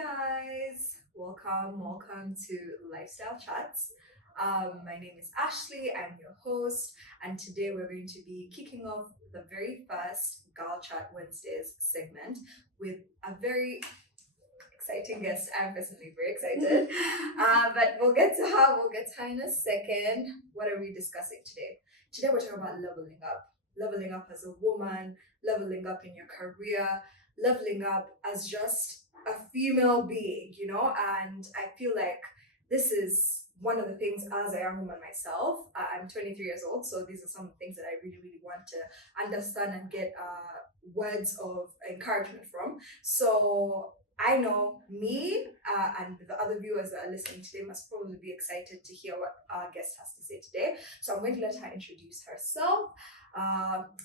guys, welcome to Lifestyle Chats. My name is Ashley, I'm your host, and today we're going to be kicking off the very first Girl Chat Wednesdays segment with a very exciting guest. I'm personally very excited, but we'll get to her in a second. What are we discussing today? Today we're talking about leveling up as a woman, leveling up in your career, leveling up as just a female being, and I feel like this is one of the things as a young woman myself. I'm 23 years old, so these are some of the things that I really, really want to understand and get words of encouragement from. So I know me and the other viewers that are listening today must probably be excited to hear what our guest has to say today. So I'm going to let her introduce herself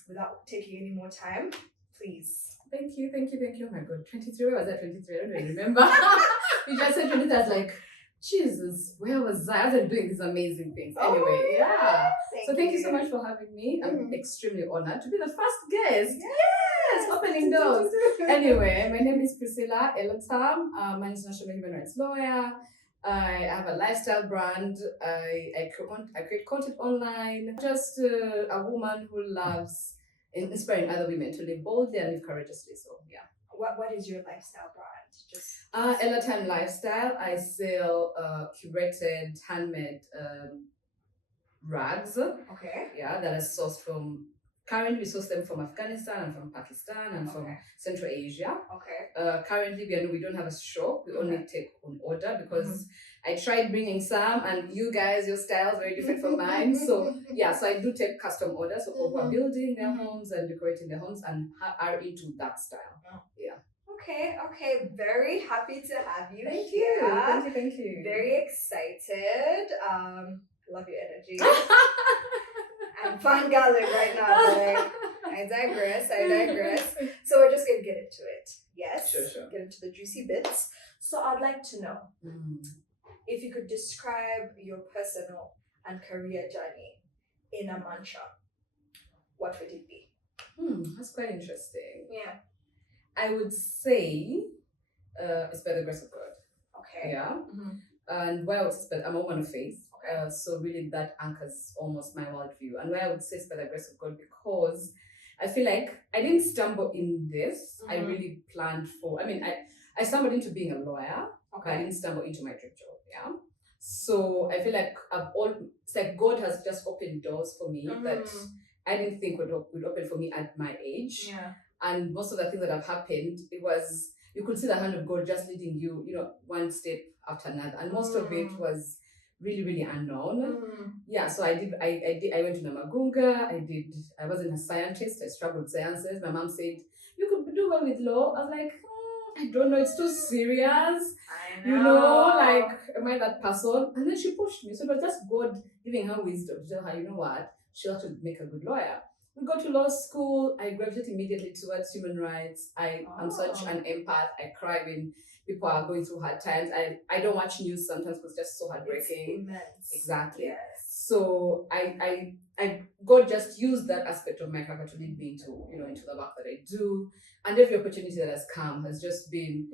without taking any more time. Please. Thank you. Oh my God, 23. Where was I? 23. I don't even remember. You just said 23. I was like, Jesus, where was I? I was doing these amazing things. Anyway, yeah. Thank you so much for having me. I'm extremely honored to be the first guest. Yes, opening doors. Anyway, my name is Priscilla Elatam. I'm an international human rights lawyer. I have a lifestyle brand. I create content online. Just a woman who loves inspiring other women to live boldly and live courageously. So yeah. What is your lifestyle brand? Elatam Lifestyle. I sell curated handmade rags. Okay. Yeah, that are sourced from. Currently, we source them from Afghanistan and from Pakistan and from Central Asia. Okay. Currently, we don't have a shop. We only take on order because I tried bringing some, and you guys, your style is very different from mine. So yeah, so I do take custom orders for people who are building their homes and decorating their homes and are into that style. Yeah. Okay. Very happy to have you Thank here. you. Thank you. Very excited. Love your energy. I'm fangirling right now, but I digress. So we're just gonna get into it. Yes. Sure. Get into the juicy bits. So I'd like to know if you could describe your personal and career journey in a mantra, what would it be? That's quite interesting. Yeah. I would say it's by the grace of God. Okay. Yeah. And why I would say, but I'm a woman of faith. So really that anchors almost my worldview. And why I would say it's by the grace of God, because I feel like I didn't stumble in this. I really planned for, I stumbled into being a lawyer, but I didn't stumble into my dream job. Yeah. So I feel like it's like God has just opened doors for me that I didn't think would open for me at my age. Yeah. And most of the things that have happened, you could see the hand of God just leading you, one step after another. And most of it was really, really unknown. Yeah, so I went to Namagunga. I wasn't a scientist. I struggled with sciences. My mom said, you could do well with law. I was like, I don't know, it's too serious. I know. Am I that person? And then she pushed me. So it was just God giving her wisdom to tell her, you know what, she'll have to make a good lawyer. We go to law school. I gravitated immediately towards human rights. I am such an empath. I cry when people are going through hard times. I don't watch news sometimes because it's just so heartbreaking. It's immense. Exactly. Yes. So I God just used that aspect of my character to lead me into the work that I do, and every opportunity that has come has just been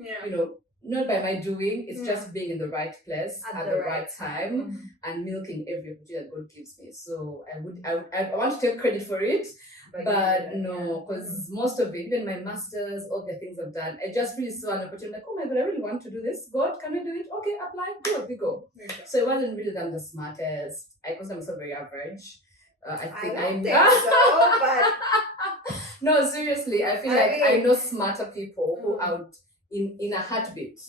not by my doing. It's just being in the right place at the right time and milking every opportunity that God gives me. So I want to take credit for it, but no, because most of it, even my masters, all the things I've done, I just really saw an opportunity like, oh my God, I really want to do this. God, can I do it? Okay, apply. Good, we go. So it wasn't really that I'm the smartest. I consider myself very average. I don't think so, but no, seriously, I feel I know smarter people who out in a heartbeat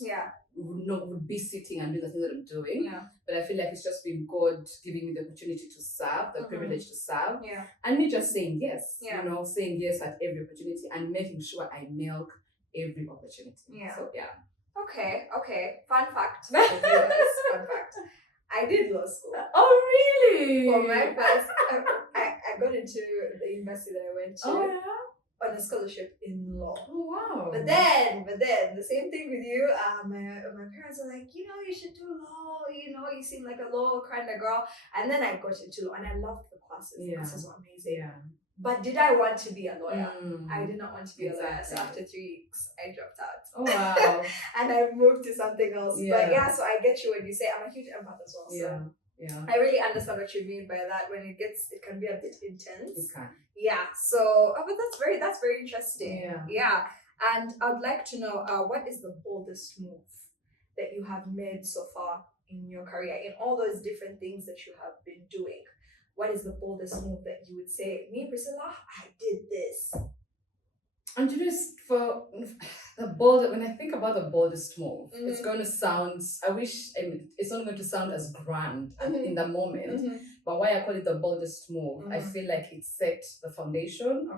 would be sitting and do the things that I'm doing. Yeah. But I feel like it's just been God giving me the opportunity to serve, the privilege to serve, and me just saying yes. Saying yes at every opportunity and making sure I milk every opportunity. Yeah. So yeah. Okay. Fun fact. Fun fact. I did law school. Oh really? For my first, I got into the university that I went to. On a scholarship in law. Oh wow! But then the same thing with you. My parents were like, you should do law. You seem like a law kind of girl. And then I got into law, and I loved the classes. The classes were amazing. Yeah. But did I want to be a lawyer? I Mm, did not want to be a lawyer. So exactly. after 3 weeks, I dropped out. Oh wow. And I moved to something else. But Yeah. so I get you when you say I'm a huge empath as well. So Yeah. I really understand what you mean by that. When it can be a bit intense. It can. Yeah. So, but that's very interesting. Yeah. Yeah. And I'd like to know, what is the boldest move that you have made so far in your career, in all those different things that you have been doing? What is the boldest move that you would say, me, Priscilla, I did this? And just for the bold, when I think about the boldest move, it's going to sound, it's not going to sound as grand in the moment, but why I call it the boldest move, I feel like it set the foundation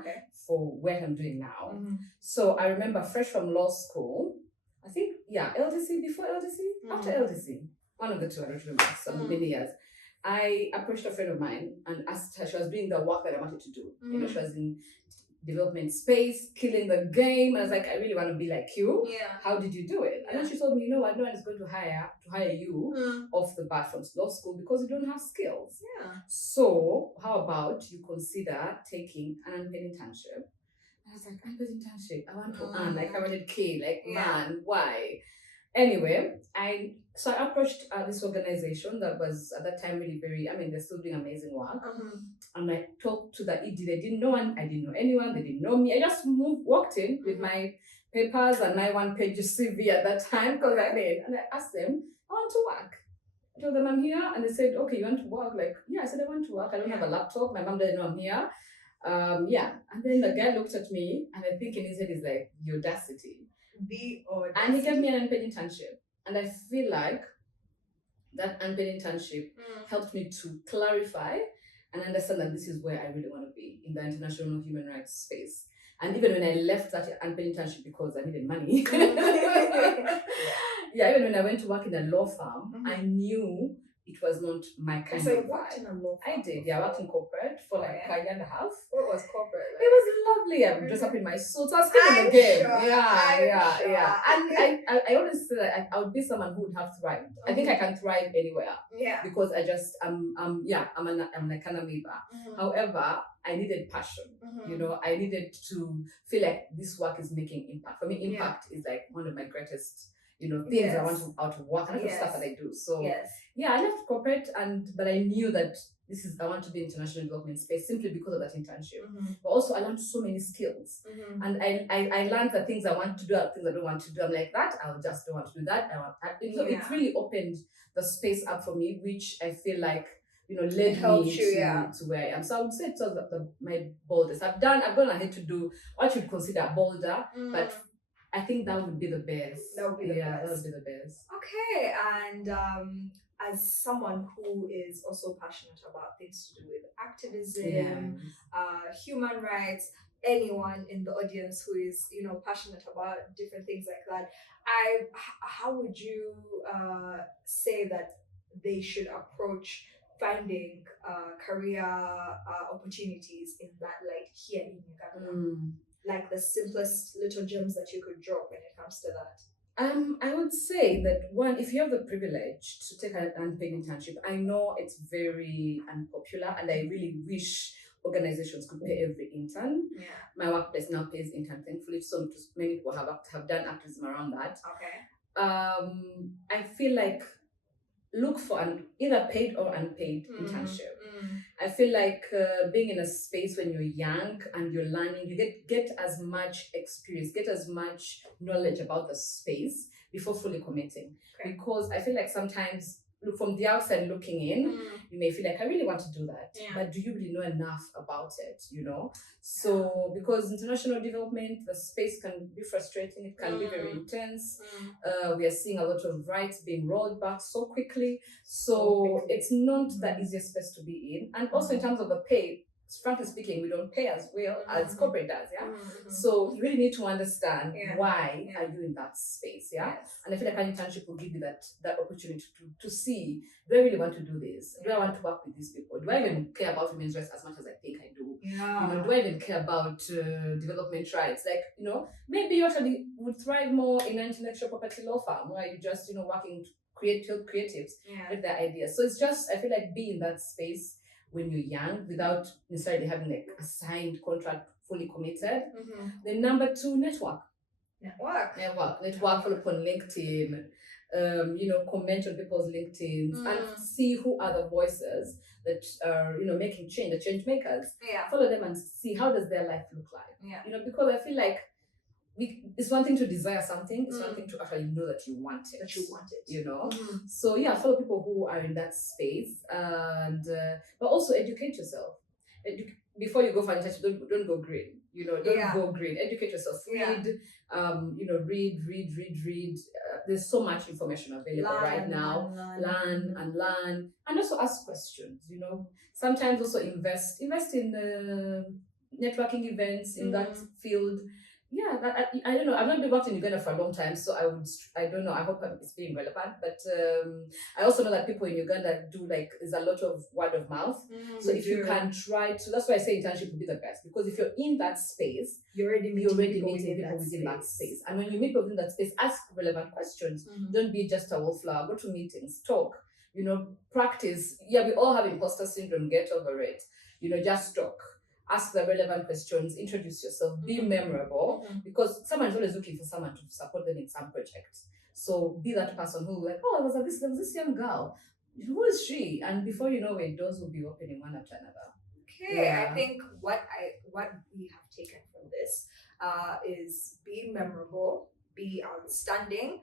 for what I'm doing now. So I remember fresh from law school, I think, LDC, before LDC, after LDC, one of the two, I don't remember, some many years. I approached a friend of mine and asked her, she was doing the work that I wanted to do. You know, she was in development space, killing the game. I was like, I really want to be like you. Yeah. How did you do it? And then she told me, you know what, no one is going to hire you off the bat from law school because you don't have skills. Yeah. So how about you consider taking an unpaid internship? And I was like, unpaid internship, I want to earn like 100K. Like, man, why? Anyway, I approached this organization that was at that time really they're still doing amazing work. And I talked to the ED. They didn't know one, I didn't know anyone, they didn't know me. I just walked in with my papers and my one-page CV at that time, because I did. And I asked them, I want to work. I told them I'm here, and they said, okay, you want to work? Like, yeah, I said I want to work. I don't have a laptop. My mom doesn't know I'm here. And then the guy looked at me, and I think in his head is like, the audacity. And he gave me an unpaid internship. And I feel like that unpaid internship helped me to clarify and understand that this is where I really want to be, in the international human rights space. And even when I left that unpaid internship because I needed money, even when I went to work in a law firm, I knew it was not my kind so of you worked in a law firm? I did. I worked in corporate for like a year and a half. What was corporate like? It was lovely. I would dress up in my suit. I was still in the game. Yeah. And I always say that I would be someone who would have thrived. I think I can thrive anywhere. Yeah. Because I'm an economy. However, I needed passion. You know, I needed to feel like this work is making impact. For me, impact is like one of my greatest, things I want to out of work and stuff that I do. So I left corporate but I knew that I want to be in international development space simply because of that internship. But also I learned so many skills. And I learned the things I want to do and things I don't want to do. I'm like that, I just don't want to do that. It really opened the space up for me, which I feel like led me to where I am. So I would say it was my boldest. I've gone ahead to do what you'd consider bolder, but I think that would be the best. That would be the best. Okay, and as someone who is also passionate about things to do with activism, human rights, anyone in the audience who is passionate about different things like that, how would you say that they should approach finding career opportunities in that light here in Uganda? Like the simplest little gems that you could drop when it comes to that? I would say that one, if you have the privilege to take an unpaid internship, I know it's very unpopular, and I really wish organizations could pay every intern. My workplace now pays intern, thankfully, so many people have done activism around that. I feel like look for an either paid or unpaid internship. I feel like being in a space when you're young and you're learning, you get as much experience, get as much knowledge about the space before fully committing. Because I feel like sometimes from the outside looking in, you may feel like I really want to do that, but do you really know enough about it? So because international development, the space can be frustrating, it can be very intense. We are seeing a lot of rights being rolled back so quickly, so it's not the easiest space to be in. And also in terms of the pay, frankly speaking, we don't pay as well as corporate does. So you really need to understand why are you in that space. And I feel like an internship will give you that opportunity to see, do I really want to do this? Do I want to work with these people? Do I even care about women's rights as much as I think I do? Do I even care about development rights? Like, maybe you actually would thrive more in an intellectual property law firm where you just, working to help creatives with their ideas. So it's just, I feel like be in that space when you're young without necessarily having like a signed contract fully committed. Mm-hmm. Then number two, network. Network. Follow up on LinkedIn, comment on people's LinkedIn's and Mm. see who are the voices that are, making change, the change makers. Yeah. Follow them and see how does their life look like. Yeah. Because I feel like it's one thing to desire something, it's one thing to actually know that you want it. So yeah, follow people who are in that space, and but also educate yourself. Before you go for an internship, don't go green. Don't go green. Educate yourself. Read, read. There's so much information available right now. Learn, and also ask questions. Sometimes also invest in networking events in that field. Yeah, I don't know. I've not been worked in Uganda for a long time, so I don't know. I hope it's being relevant. But I also know that people in Uganda do there's a lot of word of mouth. So if you can try to, that's why I say internship would be the best, because if you're in that space, you're already meeting people within that space. And when you meet people within that space, ask relevant questions. Don't be just a wallflower. Go to meetings, talk. Practice. Yeah, we all have imposter syndrome. Get over it. Just talk. Ask the relevant questions, introduce yourself, be memorable, because someone's always looking for someone to support them in some project. So be that person who there was this young girl. Who is she? And before you know it, doors will be opening one after another. Okay, yeah. I think what we have taken from this is be memorable, be outstanding,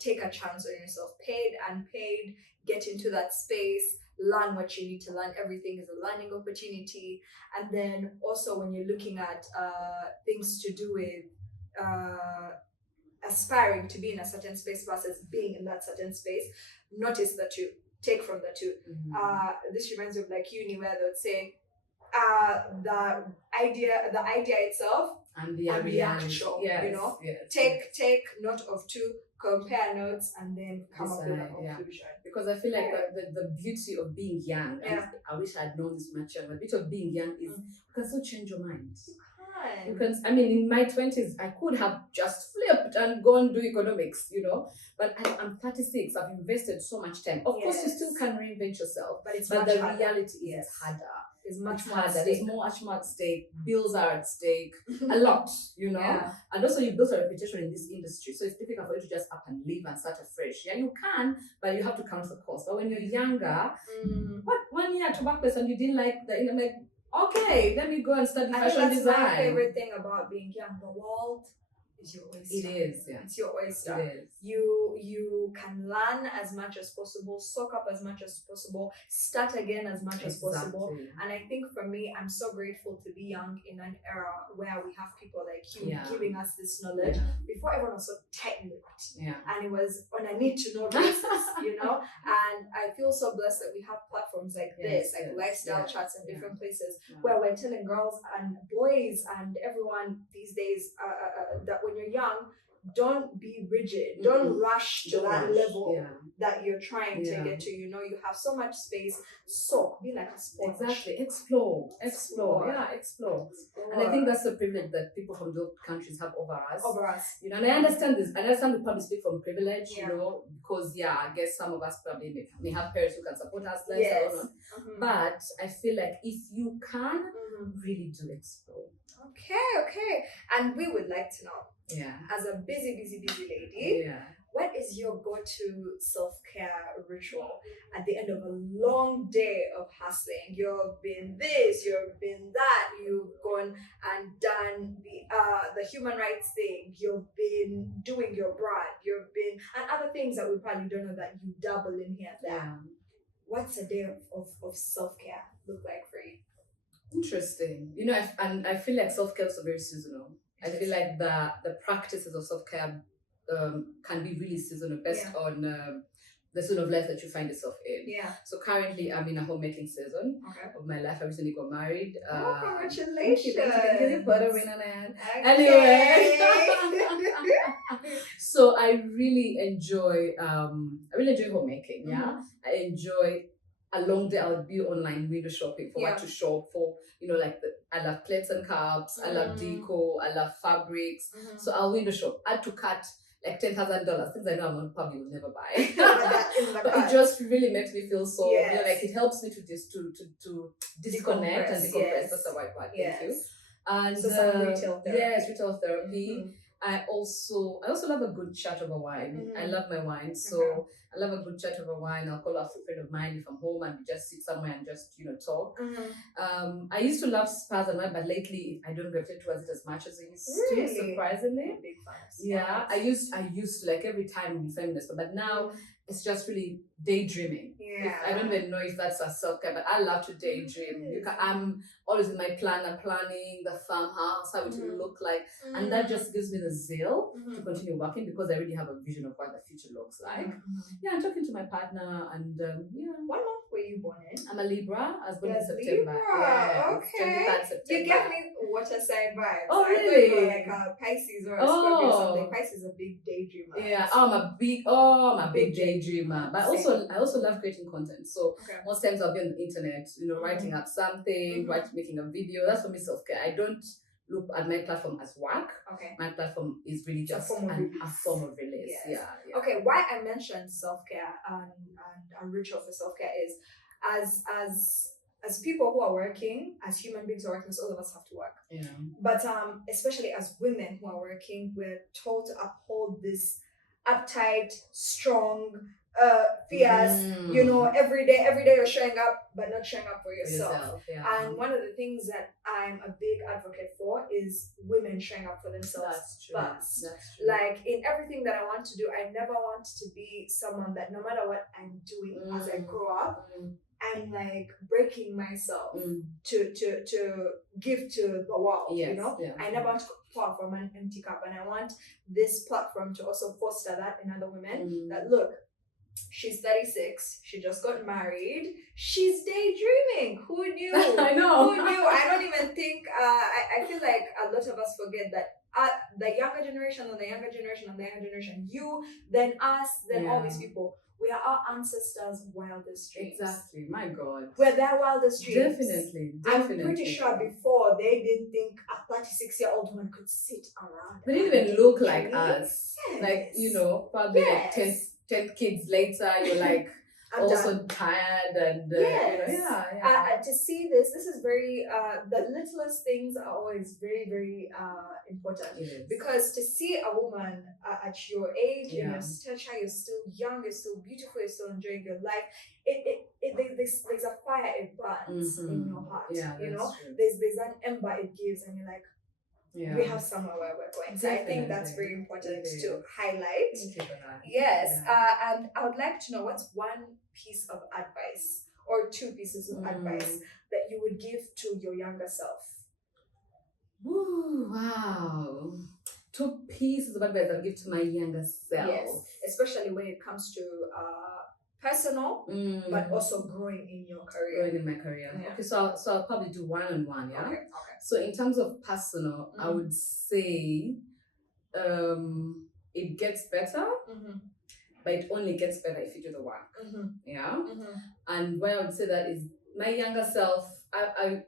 take a chance on yourself, paid, unpaid, get into that space, learn what you need to learn. Everything is a learning opportunity. And then also when you're looking at things to do with aspiring to be in a certain space versus being in that certain space, notice the two, take from the two. This reminds me of uni, where they would say the idea itself and the actual, take note of two, compare notes, and then come up with a conclusion. Because I feel like the beauty of being young, and I wish I'd known this much younger, the beauty of being young is you can still change your mind. You can. In my 20s, I could have just flipped and gone do economics, but I'm 36. I've invested so much time. Of course, you still can reinvent yourself, but the reality is it's harder. It's much harder. There's much more at stake. Bills are at stake. A lot, And also, you built a reputation in this industry, so it's difficult for you to just up and leave and start afresh. Yeah, you can, but you have to count the cost. But when you're younger, 1 year to workplace and you didn't like okay, let me go and study fashion design. That's my favorite thing about being young. The world is your oyster. It is, yeah. It's your oyster. It is. You can learn as much as possible, soak up as much as possible, start again as much as possible. And I think for me, I'm so grateful to be young in an era where we have people like you giving us this knowledge. Before, everyone was so tight-lipped. And it was on a need-to-know basis, And I feel so blessed that we have platforms like this, like lifestyle chats in different places, where we're telling girls and boys and everyone these days that when you're young, don't be rigid. Don't rush to that level that you're trying to get to. You have so much space. So be like a sponge. Exactly. Explore. Explore. And I think that's the privilege that people from those countries have over us. And I understand this. I understand we probably speak from privilege, because I guess some of us probably may have parents who can support us less or not. But I feel like if you can, really do explore. Okay. And we would like to know, as a busy lady, what is your go-to self-care ritual at the end of a long day of hustling? You've been this, you've been that, you've gone and done the human rights thing, you've been doing your brand, you've been, and other things that we probably don't know that you dabble in here and there. What's a day of self-care look like for you? Interesting. I feel like self-care is very seasonal. I feel like the practices of self-care can be really seasonal based on the sort of life that you find yourself in. So currently I'm in a homemaking season of my life. I recently got married. Congratulations. Thank you. Anyway. So I really enjoy homemaking. I enjoy a long day. I'll be online window shopping for what to shop for. I love plates and cups. I love deco. I love fabrics. So I'll window shop. Add to cart like $10,000, things I know I'm probably will never buy. But that in the But it card. just really makes me feel so, Yes. like it helps me to disconnect and decompress. Yes. That's the right word. Yes. Thank you. And So some retail therapy. yes, retail therapy. I also love a good chat over wine. I love my wine, so I love a good chat over wine. I'll call up a friend of mine if I'm home and we just sit somewhere and just talk. I used to love spas and wine, but lately I don't gravitate towards it as much as I used to. Surprisingly, I'm a big fan of spas. Yeah, I used to like every time we feminist, but now it's just really daydreaming. Yeah. I don't even know if that's a self-care, but I love to daydream. I'm always in my planner planning the farmhouse, how it will look like. And that just gives me the zeal to continue working because I already have a vision of what the future looks like. Yeah, I'm talking to my partner and What month were you born in? I'm a Libra. I was born in Libra. September. Yeah, Okay. 23rd September. You get me water sign vibes. Oh, really? I thought you were like a Pisces or a Scorpio or something. Pisces is a big daydreamer. Yeah. I'm a big daydreamer. But I also love creating content. So most times I'll be on the internet, writing up something, making a video. That's for me self-care. I don't look at my platform as work. Okay. My platform is really just a form of release. Yes. Yeah. Okay. Why I mentioned self-care and a ritual for self-care is as people who are working, as human beings who are working, so all of us have to work. Yeah. But especially as women who are working, we're told to uphold this uptight, strong, fierce, every day you're showing up, but not showing up for yourself. Yeah. And one of the things that I'm a big advocate for is women showing up for themselves first. That's true. Like in everything that I want to do, I never want to be someone that no matter what I'm doing as I grow up, I'm like breaking myself to give to the world. Yes, I never want to pour from an empty cup, and I want this platform to also foster that in other women. That look, she's 36, she just got married, she's daydreaming. Who knew? I know. Who knew? I don't even think. I feel like a lot of us forget that. The younger generation and the younger generation and the younger generation, you, then us, then all these people. We are our ancestors' wildest dreams. Exactly. My God. We're their wildest dreams. Definitely. I'm pretty sure before they didn't think a 36-year-old woman could sit around. They didn't even look like us. Yes. Like, probably like 10 kids later, you're like also tired and to see this is very the littlest things are always very, very important. Yes. Because to see a woman at your age, in your stature, you're still young, you're still beautiful, you're still enjoying your life, there's a fire, it burns in your heart. There's an ember it gives, and you're like, we have somewhere where we're going. So I think that's very important to highlight. Yes. And I would like to know, what's one piece of advice or two pieces of advice that you would give to your younger self? Ooh, wow. 2 pieces of advice I'll give to my younger self. Yes. Especially when it comes to personal, but also growing in your career. Growing in my career. Yeah. Okay, so I'll probably do one-on-one, yeah? Okay. So in terms of personal, I would say it gets better, but it only gets better if you do the work. Yeah? And why I would say that is my younger self,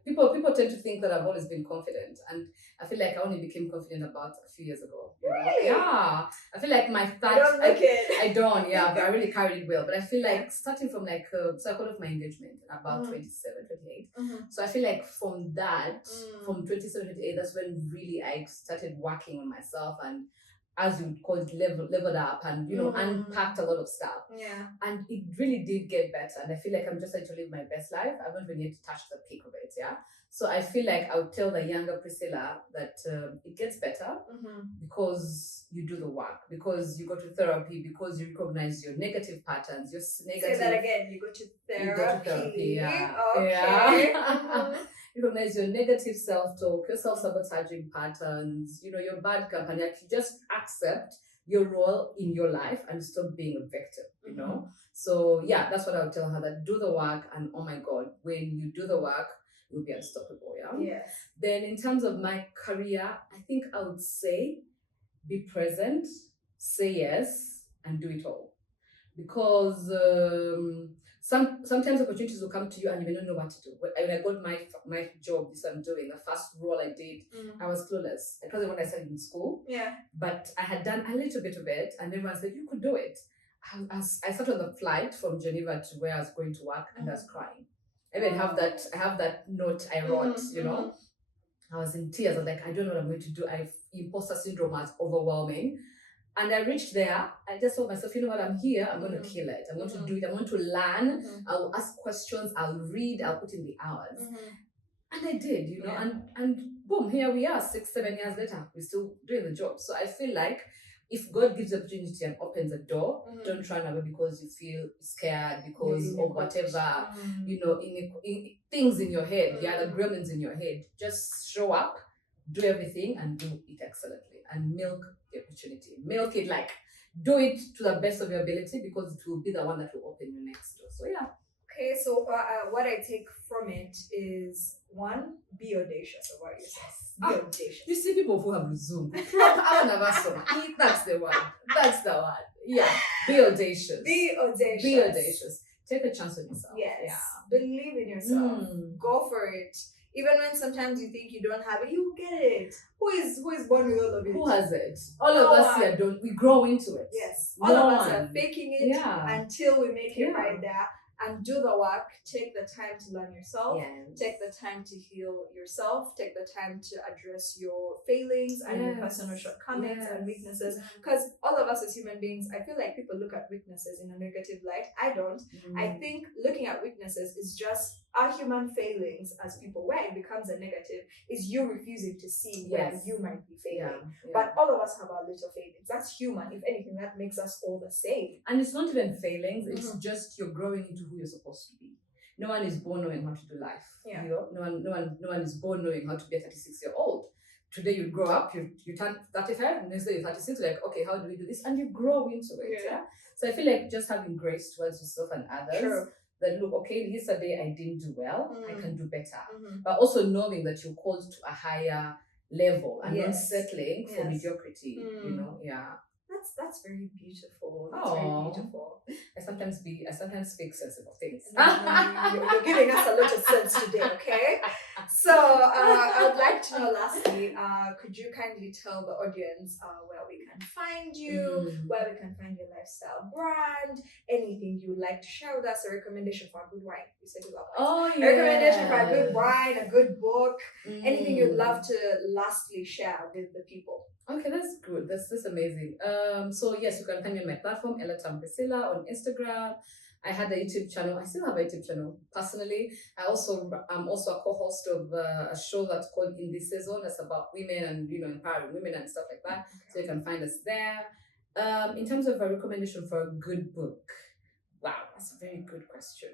people tend to think that I've always been confident, and I feel like I only became confident about a few years ago. Really? Yeah. I feel like my I don't like it. I don't, but I really carried it well. But I feel like starting from like, so I called off my engagement about 27, 28. So I feel like from that, from 27, 28, that's when really I started working on myself and, as you would call it, leveled up and, unpacked a lot of stuff. Yeah. And it really did get better. And I feel like I'm just trying to live my best life. I haven't been able to touch the peak of it, yeah? So I feel like I would tell the younger Priscilla that it gets better because you do the work, because you go to therapy, because you recognize your negative patterns, your negative... Say that again, you go to therapy. Yeah. Okay. You recognize your negative self-talk, your self-sabotaging patterns, your bad company. Actually, just accept your role in your life and stop being a victim, So yeah, that's what I would tell her, that do the work, and oh my God, when you do the work, you'll be unstoppable, yeah? Yes. Then in terms of my career, I think I would say be present, say yes, and do it all. because sometimes opportunities will come to you and you may not know what to do. When I got my job, this I'm doing, the first role I did, I was clueless. It wasn't when I started in school. Yeah. But I had done a little bit of it, and everyone said, you could do it. I sat on the flight from Geneva to where I was going to work, and I was crying. I even I have that note I wrote, you know. I was in tears. I was like, I don't know what I'm going to do. Imposter syndrome was overwhelming. And I reached there. I just told myself, you know what, I'm here. I'm going to kill it. I'm going to do it. I'm going to learn. I'll ask questions. I'll read. I'll put in the hours. And I did, you know, and boom, here we are, 6-7 years later. We're still doing the job. So I feel like if God gives the opportunity and opens a door, don't run away because you feel scared, because of whatever, you know, in things in your head, the other gremlins in your head. Just show up, do everything, and do it excellently, and milk the opportunity. Milk it, like, do it to the best of your ability, because it will be the one that will open your next door. So yeah. Okay, so what I take from it is, one, be audacious about yourself. Be audacious. You see people who have resumed. That's the one. That's the one. Yeah. Be audacious. Be audacious. Be audacious. Take a chance on yourself. Yes. Yeah. Believe in yourself. Go for it. Even when sometimes you think you don't have it, you get it. Who is born with all of it? Who has it? All of us here don't. We grow into it. Yes. All of us are faking it until we make it right there. And do the work. Take the time to learn yourself. Take the time to heal yourself. Take the time to address your failings and your personal shortcomings and weaknesses. Because all of us as human beings, I feel like people look at weaknesses in a negative light. I don't. I think looking at weaknesses is just our human failings as people. Where it becomes a negative is you refusing to see where you might be failing. But all of us have our little failings. That's human. If anything, that makes us all the same. And it's not even failings. It's just you're growing into who you're supposed to be. No one is born knowing how to do life. You know? No one is born knowing how to be a 36-year-old. Today you grow up, you turn 35, and next day you're 36, you're like, okay, how do we do this? And you grow into it. So I feel like just having grace towards yourself and others. That look, okay, yesterday I didn't do well, I can do better. But also knowing that you're called to a higher level and not settling for mediocrity, you know, That's very beautiful. That's very beautiful. I sometimes speak sensible things. You're giving us a lot of sense today, okay? So I would like to know, lastly, could you kindly tell the audience where we can find you, where we can find your lifestyle brand, anything you would like to share with us, a recommendation for a good wine? You said you love wine. A recommendation for a good wine, a good book, anything you'd love to lastly share with the people. Okay, that's good. That's amazing. So yes, you can find me on my platform, Elatam Priscilla, on Instagram. I had a YouTube channel. I still have a YouTube channel. Personally, I'm also a co-host of a show that's called In This Season. That's about women and, you know, empowering women and stuff like that. So you can find us there. In terms of a recommendation for a good book, wow, that's a very good question.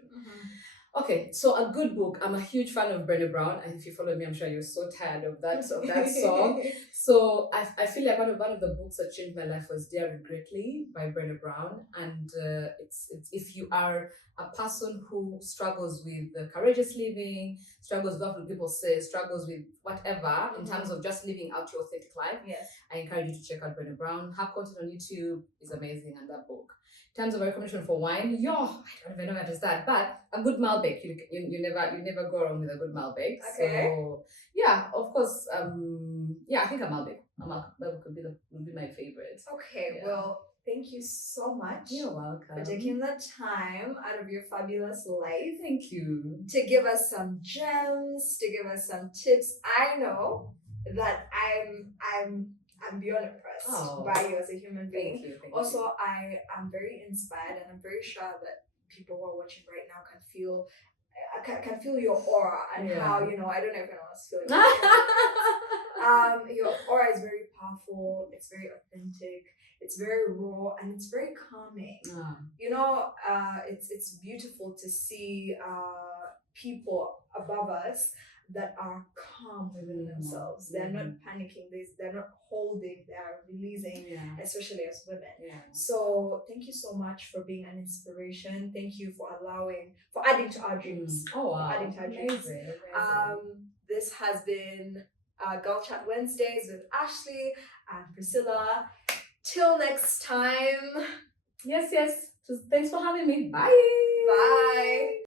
Okay, so a good book. I'm a huge fan of Brené Brown, and if you follow me, I'm sure you're so tired of that song. So I feel like one of the books that changed my life was Daring Greatly by Brené Brown, and it's if you are a person who struggles with courageous living, struggles with what people say, struggles with whatever in terms of just living out your authentic life, I encourage you to check out Brené Brown. Her content on YouTube is amazing, and that book. In terms of a recommendation for wine, I don't even know where to start, but a good Malbec. You never go wrong with a good Malbec. Okay. So yeah, of course. I think a Malbec. A Malbec would be my favorite. Okay. Yeah. Well, thank you so much. You're welcome. For taking the time out of your fabulous life. Thank you. To give us some gems, to give us some tips. I know that I'm beyond impressed by you as a human being. Thank you. Also, I am very inspired, and I'm very sure that people who are watching right now can feel your aura and how, you know, I don't know if anyone else feeling it. Your aura is very powerful. It's very authentic. It's very raw, and it's very calming. You know, it's beautiful to see people above us that are calm within themselves. They're not panicking. They're not holding. They're releasing, especially as women. So thank you so much for being an inspiration. Thank you for adding to our dreams. Adding to our dreams. This has been Girl Chat Wednesdays with Ashley and Priscilla. Till next time. Yes. Just thanks for having me. Bye. Bye.